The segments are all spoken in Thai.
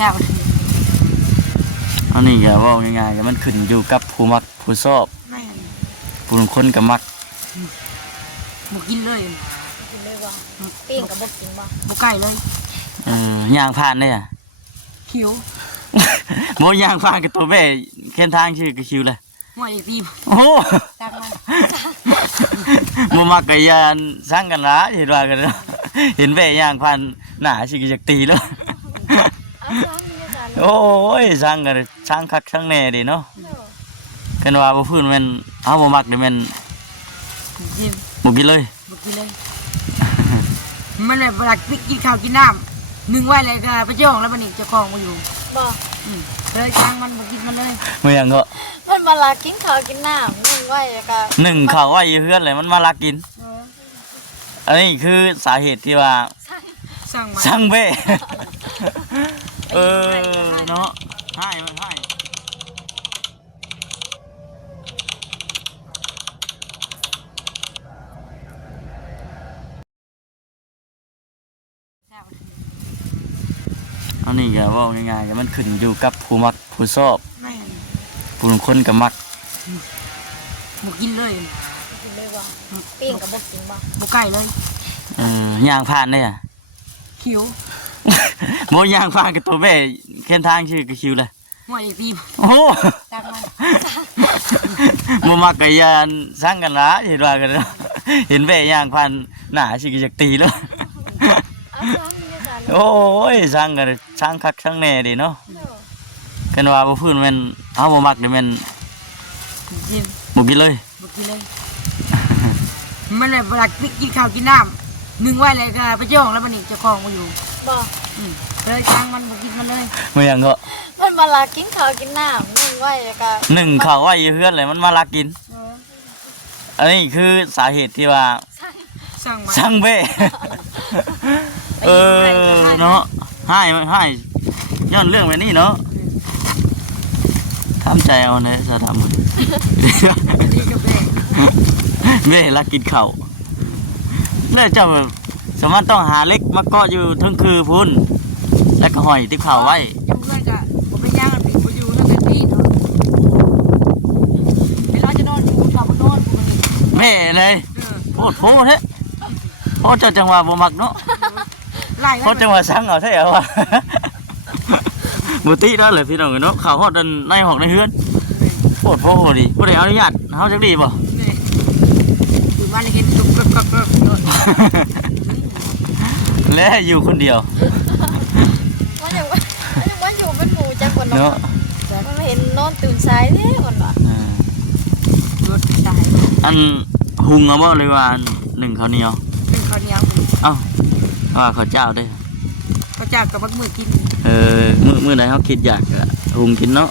ซ่บอันนี้ก็ว่าง่ายๆก็มันขึ้นอยู่กับผู้มักผู้ชอบผู้ลางคนก็มักบ่กินเลยบ่ปิ้งกับบ่กินบ่ไก่เลยย่างผ่านเลยอ่ะคิวโมย่างผ่านกับตัวแม่เส้นทางชื่อก็คิวเลยหัวไอ้ปีโอ้โมมักกับยานสร้างกันละเห็นว่ากันเนาะเห็นแม่ย่างผ่านหน้าชื่อก็จะตีแล้วโอ้ยสร้างกันสร้างคักสร้างแน่ดีเนาะกันว่าบ่พื้นมันเอาบ่มักเดี๋ยวมันบ่กินเลยมันเลยเวลากินข้าวกินน้ำ1ไว้เลยก็ไปจ้องแล้วมันนี่เจ้าของบ่อยู่บ่เลยทางมันบ่กินมันเลยมื้อหยังก็มันมาลากินข้าวกินน้ำ1ไว้แล้วก็1ข้าวไว้อยู่เฮือนเลยมันมาลักกินอันนี้คือสาเหตุที่ว่าสั่งเบ้เนาะให้มันให้อันนี้ก็ว่าง่ายๆก็มันขึ้นอยู่กับผู้มักผู้ชอบผู้ลางคนก็มักบ่กินเลยบ่ปิ้งกับบ่กินบ่ไก่เลยย่างผ่านเลยอ่ะคิวโมย่างผ่านกับตัวแม่เส้นทางชื่อก็คิวเลยหัวไอ้ปีโอ้โมมักกับยานสร้างกันละเห็นว่ากันเนาะเห็นแม่ย่างผ่านหน้าชื่อก็จะตีแล้วโอ้ยสร้างกันสร้างคักสร้างแน่ดีเนาะกันว่าบ่พื้นมันเอาบ่มักเดี๋ยวมันบ่กินเลยมันเลยเวลากินข้าวกินน้ำ1ไว้เลยก็ไปจ้องแล้วมันนี่เจ้าของบ่อยู่บ่เลยทางมันบ่กินมันเลยมื้อหยังก็มันมาลากินข้าวกินน้ำ1ไว้แล้วก็1ข้าวไว้อยู่เฮือนเลยมันมาลักกินอันนี้คือสาเหตุที่ว่าสั่งเบ้เนาะให้ย้อนเรื่องแบบนี้เนาะทำใจเอาเนี่ยจะทำเบ้รักกินข้าวเลยเจ้าสามารถต้องหาเล็กมาเกาะอยู่ทั้งคือพุ่นแล้วก็ห้อยที่เข่าไว้อยู่เพื่อนกะผมไปย่างกันผิดไปอยู่ทั้งแต่ที่เนาะเวลาจะนอนอยู่กับนอนแม่เลยโคตรโคตรเฮ้ยโคตรจังหวะบ่มักเนาะโคตรจังหวะสั่งเอาเท่เอาวะมือตีได้เลยพี่น้องเนาะข่าวฮอดดันในหอกในเฮือนโคตรโคตรดีบ่ได้อนุญาตเฮาจักดีบ่อยู่บ้านเห็นตุกกับและอยู่คนเดียวว่าอยู่เป็นหมู่จังคนเนาะมันเห็นนอนตื่นสายเด้มันว่ารถตายอันหุงเอาบ่เลยว่า1ข้าวเหนียวเอ้าว่าข้าวเจ้าเด้ข้าวเจ้ากับมื้อกินมื้อใดเฮาคิดอยากก็หุงกินเนาะ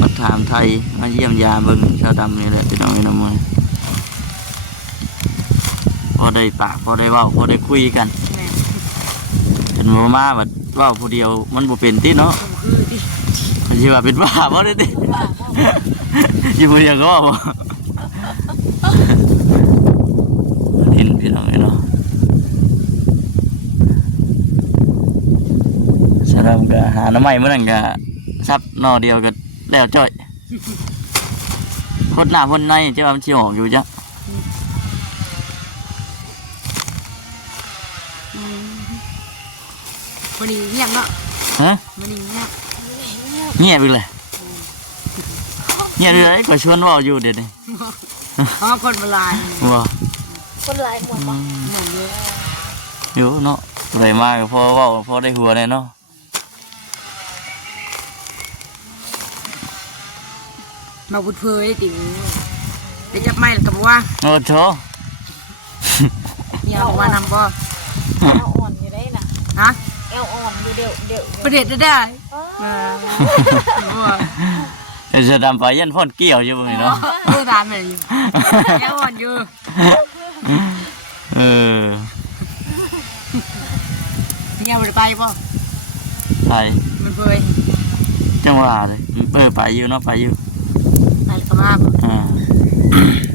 มาถามไทยมาเยี่ยมยามเบิ่งชาวดำนี่แหละพี่น้องน้ำมันพอได้ปากพอได้เว้าพอได้คุยกันเป็นมาแบบเว้าผู้เดียวมันบ่เป็นติเนาะเขาสิว่าเป็นบ้าบ่ได้ติอยู่ผู้เดียวก็ว่าบ่เห็นพี่น้องเนาะสำหรับก็หาน้ำไม้มื้อนั้นก็ซับนอเดียวก็แล้วจ้อยคนหน้าคนในจะว่ามันสิออกอยู่จ้ะวันนี้เงียบเนาะวันนี้เงียบไปเลยเงียบเลยก็ชวนว่าอยู่เดี๋ยวนี้คนโบราณว้าคนหลายหัวบ่อยู่เนาะอะไรมากพอว่าพอได้หัวเลยเนาะมาบุดเพยติ๋วได้จับไม้กับว่าโอ้โหเนี่ยออกมานำบ่เอวอ่อนอยู่ได้น่ะฮะเอวอ่อนอยู่เดี๋ยวประเด็ดได้จะทำไปยันพ่นเกี่ยวอยู่บ่เนาะทานเลยอยู่เอวอ่อนอยู่เนี่ยไปป่ะไปมันเพยจังหวะเลยไปอยู่เนาะไปอยู่ไปก็มา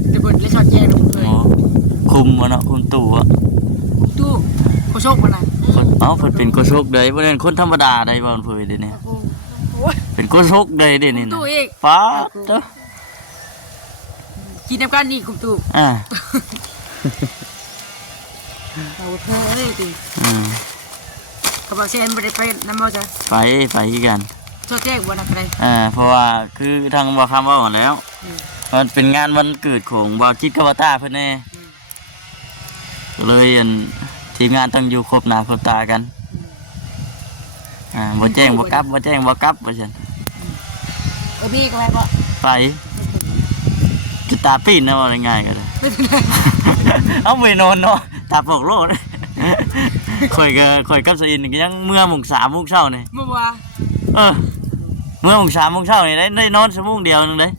เดี๋ยวบนเล่นช็อตแย่ลงเพยคุมวะเนาะคุมตู่อะ โชคมันน่ะ เอ้าเพิ่นเป็นโกโชกเลยบ่ได้เป็นคนธรรมดาได้บ่เพิ่นเด้เนี่ย กู โอ้ย เป็นโกโชกเลยเด้นี่ ตู้ นะ อีก ป๊าดเด้อ กินน้ำกันนี่กุมตู้ อ่า เอาเธอเอ้ยติ อืม เขาบอกเชนบ่ได้ไปน้ำบ่จ้ะ ไปกัน โชคแจ้งบ่นักอะไร เพราะว่าคือทางบ่คำเว้าแล้ว มันเป็นงานวันเกิดของบ่าวจิตกับบ่าวตาเพิ่นแน่ก็เลยทีมงานต้องอยู่ครบหน้าครบตากันบ่แจ้งบ่กลับว่าซั่น พี่ก็ไปบ่ ไปกีตาร์ปีนนะว่าง่ายๆก็ได้ เอาไปนอนเนาะตาปกโลด ข่อยกับสอินนี่ก็ยังเมื่อโมง3โมงเช้านี่ เมื่อว่า เมื่อโมง3โมงเช้านี่ได้นอนชั่วโมงเดียวนึงเด้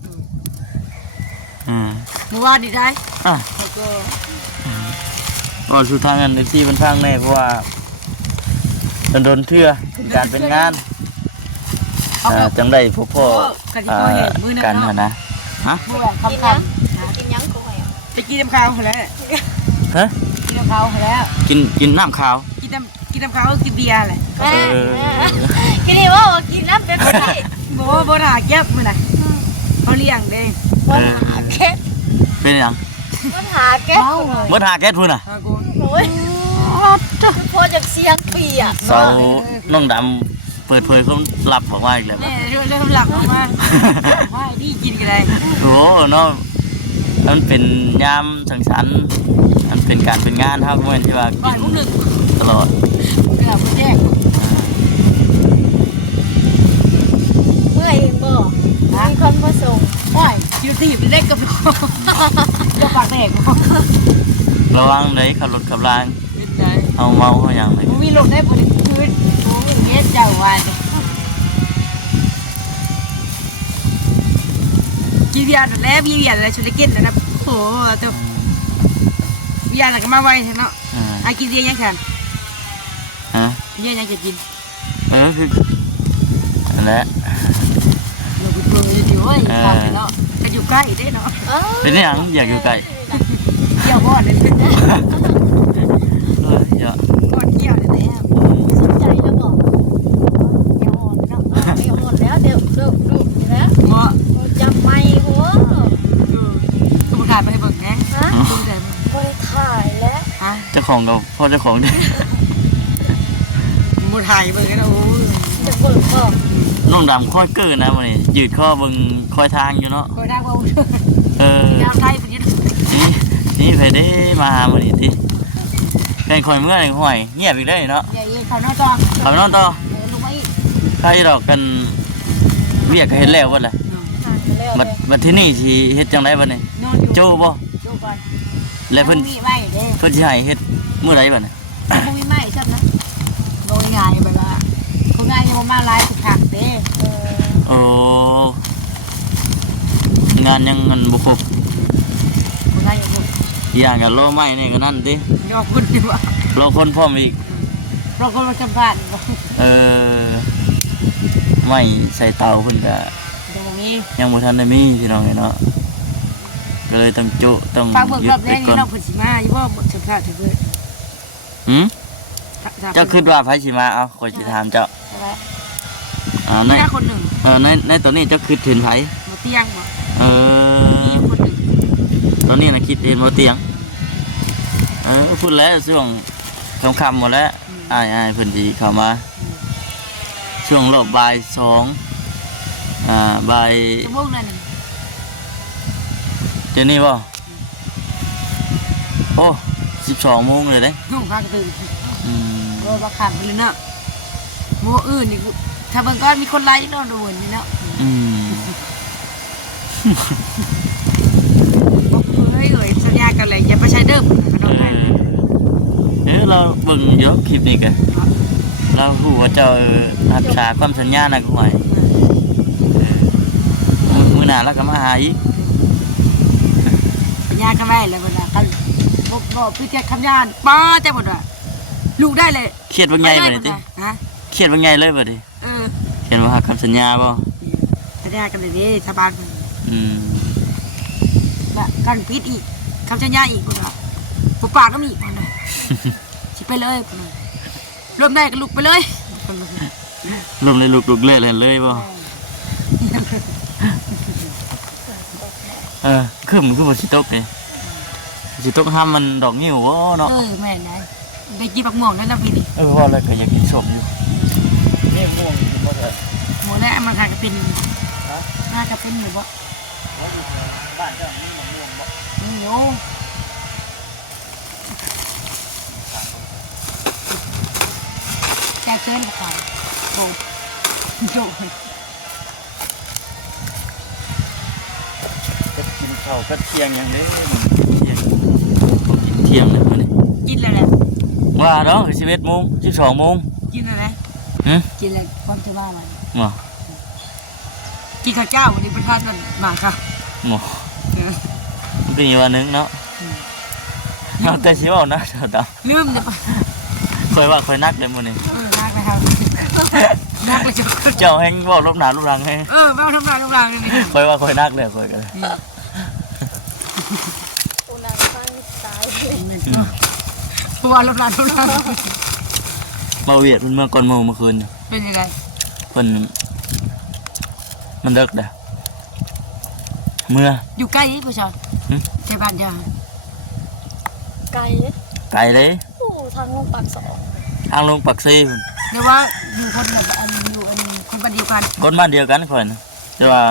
เมื่อวานนี่ได้แล้วก็ ก่อนสุดทางนั้นที่มันทางแน่เพราะว่าโดนเทื่อเป็นการเป็นงานจังได้พวกพ่อกันนะฮะ เมื่อคำ กินยังกูให้ ไปกินน้ำข้าวแล้ว ฮะ กินน้ำข้าวแล้ว กินน้ำขาว กินน้ำข้าวก็กินเบียร์แหละ แม่กินนี่ว่ากินน้ำเป็นไปได้ บ่หาแก็บมื้อน่ะเขาเลี้ยงเด้ ปัญหาแก๊ส เป็นหยัง ปัญหาแก๊ส เมื่อหาแก๊สพุ่นน่ะ โอ้ยพอจากเสียงเปียก เสาน้องดำเปิดเผยเขารับบอกว่าอีกแล้ว นี่ช่วยหลักมากว่านี่กินกันได้ โอ้เนาะมันเป็นยามสังสรรค์มันเป็นการเป็นงานครับเมื่อที่ว่า ก่อนพวกหนึ่ง ตลอด เกือบแจ้ง เมื่อยบ่มีคนมาส่ง โอ้ยคิวตีบเล็กกับจะปากแตก ระวังเลยขับรถขับราง เป็นไง เอาเมาเขาอย่างไร มีลมได้บนคืนโอ้ยเงี้ยเจ้าวันกินเบียร์แล้วมีเบียร์อะไรชุดเล็กกินนะโอ้โหตัวเบียร์อะไรก็มาไวเนาะไอ้กินเบียร์ยังไง ฮะ เบียร์ยังจะกิน คือนั่นแหละ เราไปเปิดอยู่เว้ยทำไปแล้วจะอยู่ใกล้ได้เนาะ เป็นอย่างอยากอยู่ไกล เกี่ยวก้อนเลย เยอะ ก้อนเกี่ยวเลยแล้ว สนใจแล้วบ่ เกี่ยวอ่อนเนาะ เดี๋ยวหมดแล้วเดี๋ยวดูแล้ว เหมาะ จำไม่หัว ตุ้มขาดไปให้เบิ่งนะ ฮะ ตุ้มใจ บริถ่ายแล้ว ฮะ เจ้าของกับพ่อเจ้าของได้ มูถ่ายเบิ่งนะโอ้ย จะเบิกบ่ น้องดำค่อยเกินนะวันนี้ยืดข้อเบิ่งค่อยทางอยู่เนาะ คอยได้ว่า ย าวไทยเป็นยัง นี่ไปได้มาหาวันนี้ที่เป็นคนเมื่อไหร่ห่วยเงียบอีกได้เนาะ ใหญ่เขาน้อยต่อ เอานอนต่อ ลงมาอีก ใครดอกกันเรียกเห็นแล้ววันละ แล้ว บัดที่นี่สิเฮ็ดจังไดบัดนี้ นอนอยู่ โจ้บ่ โจ้ก่อน แล้วเพิ่น มีไม่เด้ เพิ่นสิให้เฮ็ดมื้อใดบัดนี้ มีไม่ใช่ไหมโดยง่ายไปละเขาง่ายยังมาไล่สุดทางเด้ โอ้งานยังเงินบ่ครบ เขาง่ายยัง อย่างกับโลไม้นี่ก็นั่นติ ยอมคุณดีว่า โลคนพร้อมอีก เราคนมาจำผ่าน ไม่ใส่เตาเพิ่นก็ ตรงนี้ ยังบ่ทันได้มีพี่น้องเนาะก็เลยต้องจุต้อง ฟังเบิ่ง ยึ รอ ด บแร ไป ก ก่อ นี่ น เราผลสิมาอยู่ว่าหมดจำผ่านเถอะเพื่อน หืมเจ้าคิดว่าไผสิมาเอาขอยสิถามเจ้าใน แค่คนหนึ่ง ในตอนนี้เจ้าคิดเห็นไผ มาเตียงมา มี คนหนึ่ง ตอนนี้น่ะคิดเห็นบ่เตียงพูดแล้วช่วงค่ำๆหมดแล้วอ้ายๆเพิ่นสิเข้ามาช่วงรอบบ่าย2บ่าย ชั่วโมงนั่น เดี๋ยวนี้บ่โอ้12 โมงเลยเด้ ยุ่งข้างตื่น อืม ก็มาขังเลยเนาะโมอื่นนี่ถ้าเบิ่งก็มีคนไล่นอนดูเหมือนนี่เนาะ อืม เฮ้ยสัญญากันเลยอย่าไปใช้เดิมก็ต้องได้ เราเบิ่งเยอะคลิปนี้กันเราฮู้ว่าเจ้ารักษาความสัญญาน่ะกูไว้มื้อหน้าแล้วก็มาหาอีก สัญญากันไว้แล้วเวลากันบอกพี่แจ๊คคำยานป้าแจ๊คหมดว่าลูกได้เลย เครียดว่าไงบัดนี้ติ ฮะ เครียดว่าไงเลยบัดนี้ เ เขียนว่าหักคำสัญญาบ่ สัญญากันเลยดิชาวบ้าน อืม แบบกันพิษอีกคำสัญญาอีกคนละปากก็มีอีกคนละสิไปเลยคนละ รวมได้ก็ลุกไปเลย ลมเลยลุกเลยเลยบ่คือมันคือบ่สิตกนี่สิตกห้ามมันดอกงิ้วบ่เนาะแม่นได้ได้กินบักม่วงนั่นนะพี่นี่ว่าแล้วก็อยากกินส้มอยู่นี่ม่วงกินบ่ได้หมดแล้วมันก็เป็นน่าจะเป็นอยู่บ่บ้านเจ้ามีมะม่วงบ่มีอยู่แค่เชิญไปขายโอ้โหก็กินข้าวก็เที่ยงอย่างนี้กินเที่ยงเลยมื้อนี้กินแล้วแหละว่าเนาะ11 โมง 12 โมงกินอะไรกินอะไรความจะบ้ามันกินข้าวเจ้าวันนี้ประทานมันมาค่ะมันเป็นวันนึงเนาะแต่ชิวนะเจ้าลืมเลยปะเคยนักเลยมื้อนี้นักนะครับนักเลยเจ้าแห่งบ่ลบหน้าลบหลังให้บ่ทำหน้าลบหลังนี่เคยนักเลยเคยกันโอ้นางฟังตายเพราะว่าลบหน้าลบหลังมาเวียดเมื่อก่อนโมงเมื่อคืนเป็นยังไงเพิ่นมันเลิกเด้อเมื่ออยู่ใกล้นี่ผู้ชายใช่บ้านจ้าไกลเลยโอ้ทางลงปาก2ทางลงปากซีเดี๋ยวว่าอยู่คนแบบอยู่คนบ้านเดียวกันคนบ้านเดียวกันคนแต่ว่า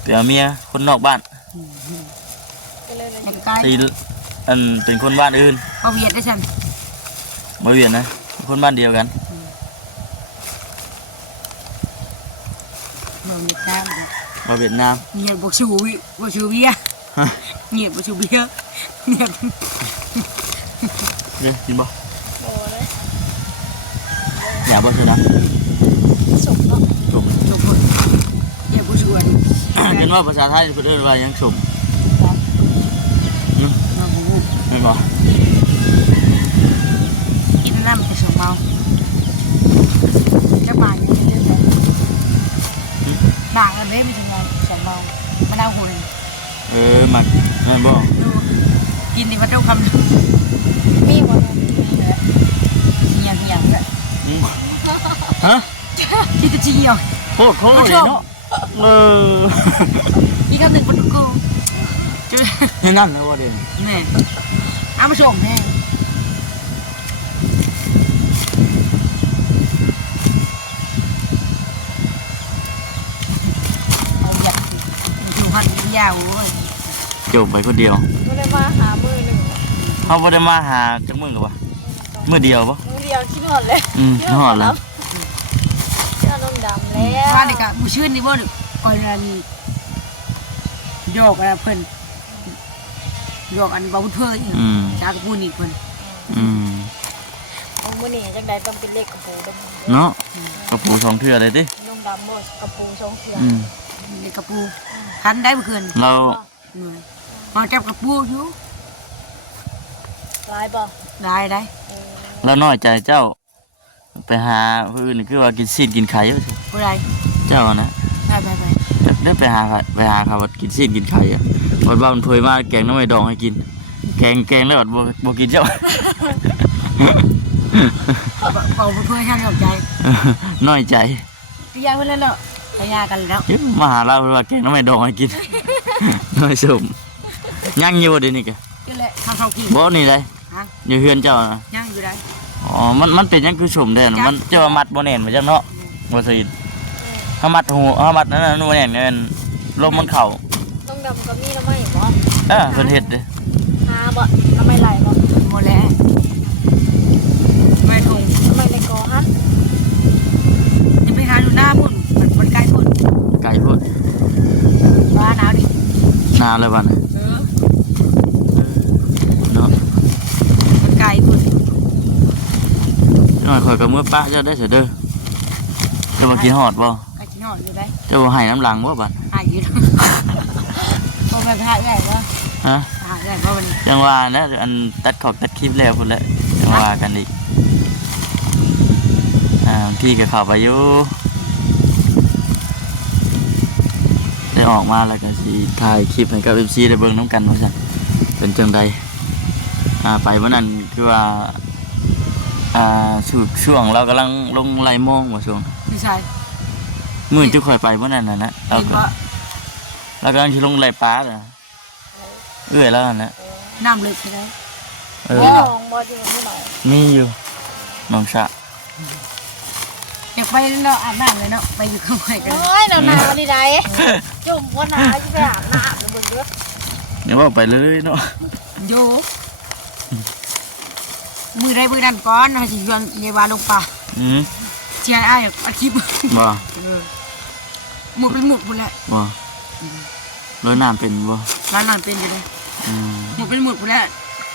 เปียเมียคนนอกบ้านตีเป็นคนบ้านอื่นมาเวียดได้ฉันมาเวียดนะคนบ้านเดียวกันมาเวียดนามเงียบบุชูเบียเงียบบุชูเบียเงียบเนี่ยกินบ่โอ้เลยอย่าบ่เถอะนะสุกเนาะสุกเงียบบุชูอันเห็นว่าภาษาไทยเพิ่นเอิ้นว่ายังสุกไม่บ่กินน้ำไปสองเมาจะมาอย่างนี้เลยด่างกันเลยไม่ถึงไงสองเมามะนาวหุ่นหมักนั่นบ่กินดิมันต้องคำมีหมดเหี่ยเลยฮะที่จะชี้อ่ะโคตรเลยเนาะนี่คำหนึ่งคนกูนี่นั่นเลยว่าเด่นนี่เอามาส่งแน่ยาวจบไปคนเดียวไม่ได้มาหามือหนึ่งเขาไม่ได้มาหาจังมือหรือวะมือเดียวปะมือเดียวคิดหอดเลยหอดแล้วเจ้าน้องดำแล้วว่าเด็กอะมือชื่นนี่บ่หนึ่งก่อนนี้โยกอะไรเพิ่นโยกอันบ่าวเพื่อนจากปูนี่เพิ่นเอามือนี่จังใดต้องเป็นเล็กกระปูเนาะกระปู2 เทื่อเลยดิน้องดำบ่กระปู2 เทื่อเล็กกระปูคันได้เมื่อคืนเราจับกระปูอยู่ลายบ่ได้แล้วน้อยใจเจ้าไปหาผู้อื่นคือว่ากินซีดกินไข่ไปสิผู้ใดเจ้านะไปได้ไปหาเขาว่ากินซีดกินไข่วันบ้านเผยมาแกงน้ำไม่ดองให้กินแกงแล้วบ่กินเจ้าเอาเพื่อให้เข้าใจน้อยใจพี่ยาเพื่อนแล้วพยากันแล้วมาหาเราว่าแกงน้ำไม่ดองให้กินน้อยสมย่างอยู่เดี๋ยวนี้แกกินเลยข้าวกินบ่นี่เลยอยู่เฮือนเจ้านะย่างอยู่ได้มันเป็นยังคือสมเด่นมันเจ้ามัดโบเน่นมาจังเนาะโบสีถ้ามัดหูถ้ามัดนั้นโบเน่นเนี่ยลมมันเข่าต้องดำกับมีน้ำไม่บ่เป็นเห็ดเลยหาบ่น้ำไม่ไหลบ่หมดแล้วไม่ทงน้ำไม่ในกอฮะจะไปหาดูหน้าพุ่นมันใกล้พุ่นว่าหนาวดิหนาวเลยวันเนาะมันไกลพุ่นหน่อยคอยกับเมื่อป้าเจ้าได้เสด็จจะมากินหอดบ่กินหอดอยู่ได้จะมาหายน้ำหลังบ่บัดหายอยู่พอไปหายใหญ่บ่ฮะหายใหญ่บ่วันนี้จังว่านะอันตัดขอบตัดคลิปแล้วพุ่นแหละจังว่ากันอีกพี่ก็เข้าไปอยู่ได้ออกมาแล้วก็สิถ่ายคลิปให้กับ FC ได้เบิ่งน้ำกันว่าซั่นเป็นจังใดไปวันนั้นคือว่า ช่วงเรากำลังลงไล่โมงว่าช่วง พี่ชาย มื้อจะค่อยไปเมื่อนั้นน่ะนะเรา เห็นว่า กำลังสิลงไล่ปลาน่ะเอื้อยแล้วน่ะ น้ำเลยใช่ไหม มีน้องบ่ที่มันไม่หน่อย มีอยู่น้องชะ อยากไปเนาะอาบน้ำเลยเนาะไปอยู่ข้างในกัน โอ้ยหนาวๆนี่ได้จุ่มบ่หนาวสิไปอาบน้ำแล้วเบิ่งเด้อ เดี๋ยวว่าไปเลยเนาะ โยมือใดมือนั่นก่อนให้สิชวนเยาวาลงป่า เชียร์อ้ายอาชีพ บ่ หมดเป็นหมดพุ่นแหละ บ่รถน้ำเป็นบ่ ร้านนั่นเป็นอยู่เลยหมดเป็นหมดพุ่นแหละ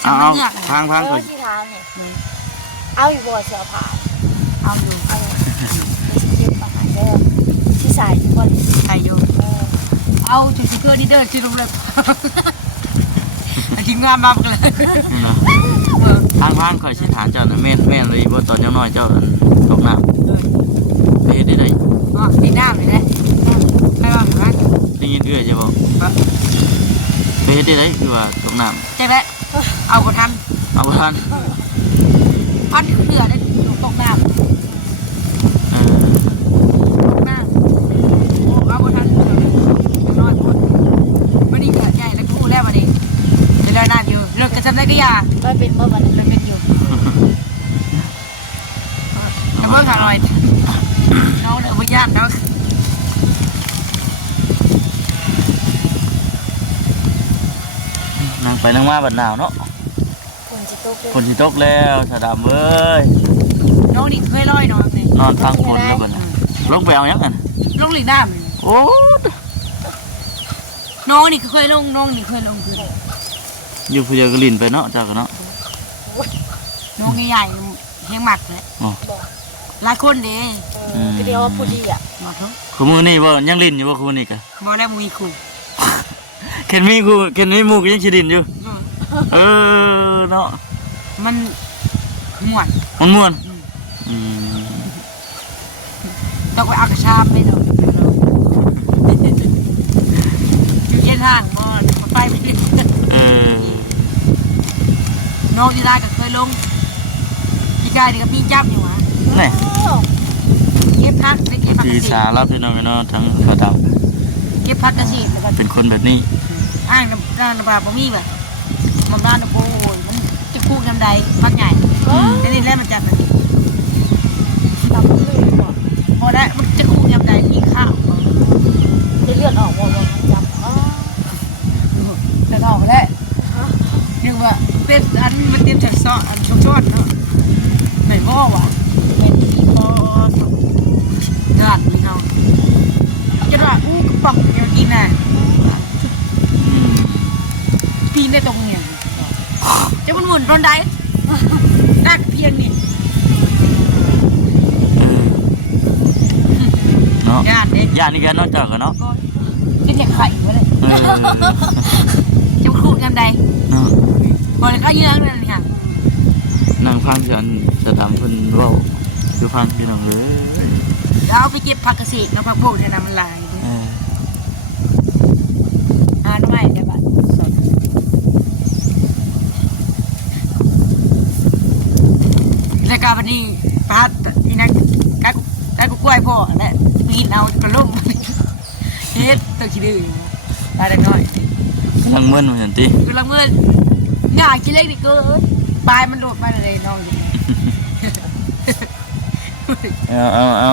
เอา เงือก ทาง เอ ก่อ อน ที่ทางนี่เอาอยู่บ่เสื้อผ้า เอาอยู่ เอาสิเก็บมาให้เด้อที่ใส่ทุกคน ใส่อยู่เอาจุดสติ๊กเกอร์นี่เด้อที่โรงแรมทีมงานมากันเลย ทางข่อยสิถามเจ้าน่ะแม่นเลยบ่ตอนยังน้อยเจ้าตกน้ำไปเฮ็ดได้ได อ๋อตีหน้าไปเลยใครว่าเหมือนกัน ได้ยินเอื้อยจะบอกไปเฮ็ดได้ไดคือว่าตกน้ำ เจ๊แหละเอากระทัน เอาบ่ทัน พันเรือได้ตกน้ำตกน้ำโอ้เอากระทันน้อยคนวันนี้เกิดใหญ่แล้วกูแล้ววันนี้เวลานานอยู่เลิกกันจำได้ก็ยา ก็เป็นบ่บัดนี้ เลิกกันอยู่จะเบิ่งหาหน่อยน้องเดี๋ยวไปย่านเขา นั่งไปนั่งมาบัดหนาวเนาะ คนสิตก ฝนสิตกแล้วสะดำเอ้ย น้องนี่เคยลอยน้องนี่ นอนฟังฝนแล้วบัดน่ะลงไปเอาหยังกัน ลงหลีน้ำเลย โอ้ น้องนี่เคยลงน้องนี่เคยลงคือ อยู่ผู้เดียวก็ลิ้นไปเนาะเจ้าก็เนาะ น้องใหญ่ๆเฮงหมักเลย อ๋อ หลายคนเด้ ก็เดียวว่าผู้ดีอ่ะ มาเถอะ คือมื้อนี้บ่ยังลิ้นอยู่บ่คือมื้อนี้กะ บ่ได้มีครู เข็นมีหมู่ก็ยังสิลิ้นอยู่เออเนาะ มันม่วน มันม่วนอืม ต้องไปเอากระชามไปเนาะอยู่เย็นห้างบ่มาไปไม่ได้ เออ น้องที่ได้ก็เคยลงพี่กายนี่ก็มีจับอยู่หวะ นี่ เก็บพักไปเก็บพัก พี่ เกษ สา ตร วพี่น้องเนาะทั้งสะดำ เก็บพักเกษตรแล้วก็ เป็นคนแบบนี้ อ้างน้ำปลาบ่มีแบบมันบ้านโอ้ยมันจะคู่น้ำใดพักใหญ่แต่นี่แหละมันจัดมัน ตำเลยบ่ พอได้มันจะคู่น้ำใดมีข้าว ได้เลือดออกบ่บ่จำอ๋อ แต่ออกแล้วนึกว่าเป็นอันมันเตรียมจะซ้ออันชดเนาะไหนบ่วะเป็นที่พอเดือดพี่น้องจะว่าอู้กระป๋องเดียวกินน่ะปีนได้ตรงเนี่ยจะมันหมุนตอนใดนักเพียงนี่ เนาะ ญาติเด็ก ย่านนี่แกเนาะเจ้าก็เนาะ ก็กินอย่างไข่มาเลย เออ จะคู่น้ำใด เนาะ บ่ได้ก็เยื้องนั่นค่ะ นั่งฟังฉันจะทำเพิ่นเว้าอยู่ฟังพี่น้องเอ้ย แล้วเอาไปเก็บผักเกษตรเนาะผักบุ้งเนี่ยนะมันหลาย เออ น้ำใหม่ได้บัดสดแล้วก็วันนี้ป้าอีนักกักกล้วยพ่อและปีนเอากระล่มเฮ็ดตัวขี้ดื้อตาได้น้อย ยังมึนเหมือนติ กำลังเมื่อง่ายขี้เล็กดิเกินปลายมันโดดไปเลยน้องอยู่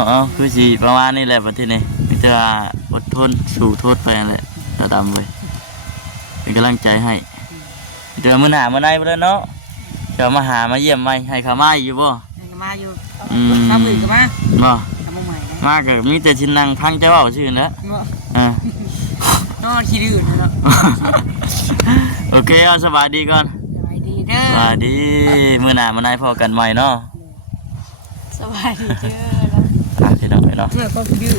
เอาคือสิประมาณนี้แหละบัดทีนี้มีแต่ว่าอดทนสู้โทษไปนั่นแหละจะดำเว้ยเป็นกำลังใจให้เดี๋ยวมื้อหน้ามื้อไหนบ่ได้เนาะเดี๋ยวมาหามาเยี่ยมใหม่ให้เขามาอยู่บ่ ยังก็มาอยู่ อืม ทำอื่นก็มา บ่ ทำมาใหม่นะ มาก็มีแต่ชินนั่งพังเจ้าเว้าชื่อนะเออ นอนขี้ดื้อเนาะ โอเคเอาสบายดีก่อน สบายดีเด้อ สบายดีมื้อหน้ามื้อไหนพอกันใหม่เนาะ สบายดีเด้อ พี่น้องเนาะ เมื่อก็ขี้ดื้อ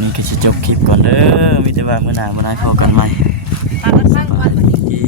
นี่ก็จะจบคลิปก่อนเด้อมีแต่ว่ามื้อหน้ามื้อไหนพอกันใหม่ ตาตั้งก่อน ดี